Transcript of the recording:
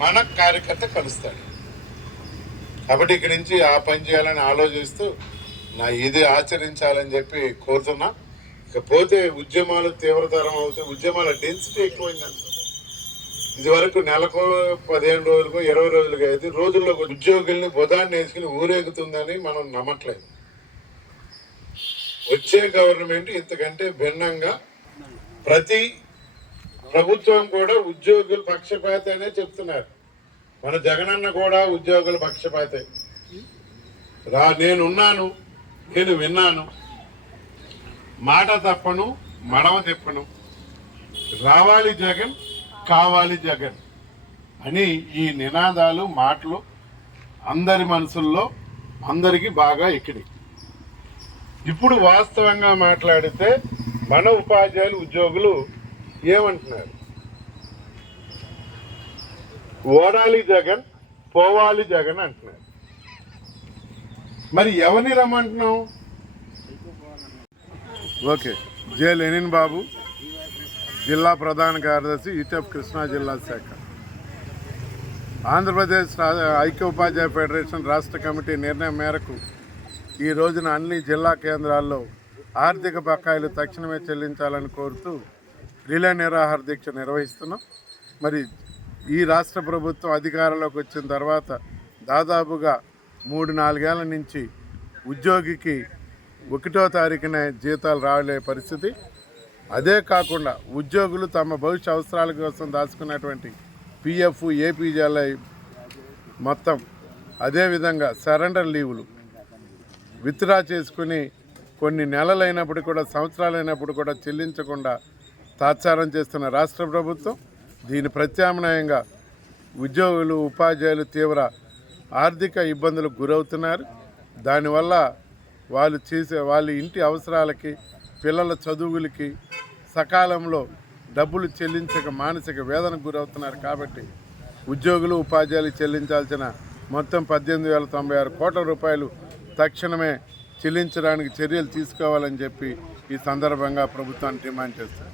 మన కార్యకర్త కలుస్తాడు. కాబట్టి ఇక్కడి నుంచి ఆ పని చేయాలని ఆలోచిస్తూ నా ఇది ఆచరించాలని చెప్పి కోరుతున్నా. ఇకపోతే ఉద్యమాలు తీవ్రతరం అవుతాయి. ఉద్యమాల డెన్సిటీ ఎక్కువైంది ఇది వరకు నెలకు పదిహేను రోజులకు ఇరవై రోజులుగా అయితే రోజుల్లో ఉద్యోగుల్ని బుధాన్ని వేసుకుని ఊరేగుతుందని మనం నమ్మట్లేదు. వచ్చే గవర్నమెంట్ ఇంతకంటే భిన్నంగా ప్రతి ప్రభుత్వం కూడా ఉద్యోగుల పక్షపాత అనే చెప్తున్నారు. మన జగనన్న కూడా ఉద్యోగుల పక్షపాతే. రా నేనున్నాను నేను విన్నాను. మాట తప్పను మడవ తిప్పను. రావాలి జగన్ కావాలి జగన్ అని ఈ నినాదాలు మాటలు అందరి మనసుల్లో అందరికీ బాగా ఎక్కిడి ఇప్పుడు వాస్తవంగా మాట్లాడితే మన ఉపాధ్యాయులు ఉద్యోగులు ఏమంటున్నారు? ఓడాలి జగన్ పోవాలి జగన్ అంటున్నారు. మరి ఎవరిని రమ్మంటున్నావు? ఓకే. జే లెనిన్ బాబు. జిల్లా ప్రధాన కార్యదర్శి ఈటెఫ్ కృష్ణా జిల్లా శాఖ. ఆంధ్రప్రదేశ్ ఐక్య ఉపాధ్యాయ ఫెడరేషన్ రాష్ట్ర కమిటీ నిర్ణయం మేరకు ఈ రోజున అన్ని జిల్లా కేంద్రాల్లో ఆర్థిక బకాయిలు తక్షణమే చెల్లించాలని కోరుతూ రిలే నిరాహార దీక్ష నిర్వహిస్తున్నాం. మరి ఈ రాష్ట్ర ప్రభుత్వం అధికారంలోకి వచ్చిన తర్వాత దాదాపుగా మూడు నాలుగేళ్ళ నుంచి ఉద్యోగికి ఒకటో తారీఖున జీతాలు రాలే పరిస్థితి. అదే కాకుండా ఉద్యోగులు తమ భవిష్య అవసరాల కోసం దాచుకున్నటువంటి పిఎఫ్ ఏపీజీఎల్ఐ మొత్తం అదేవిధంగా సరెండర్ లీవులు విత్డ్రా చేసుకుని కొన్ని నెలలైనప్పుడు కూడా సంవత్సరాలైనప్పుడు కూడా చెల్లించకుండా తాత్సారం చేస్తున్న రాష్ట్ర ప్రభుత్వం దీని ప్రత్యామ్నాయంగా ఉద్యోగులు ఉపాధ్యాయులు తీవ్ర ఆర్థిక ఇబ్బందులకు గురవుతున్నారు. దానివల్ల వాళ్ళు చేసే వాళ్ళ ఇంటి అవసరాలకి పిల్లల చదువులకి సకాలంలో డబ్బులు చెల్లించక మానసిక వేదనకు గురవుతున్నారు కాబట్టి ఉద్యోగులు ఉపాధ్యాయులు చెల్లించాల్సిన మొత్తం పద్దెనిమిది వేల తొంభై ఆరు కోట్ల రూపాయలు తక్షణమే చెల్లించడానికి చర్యలు తీసుకోవాలని చెప్పి ఈ సందర్భంగా ప్రభుత్వాన్ని డిమాండ్ చేస్తారు.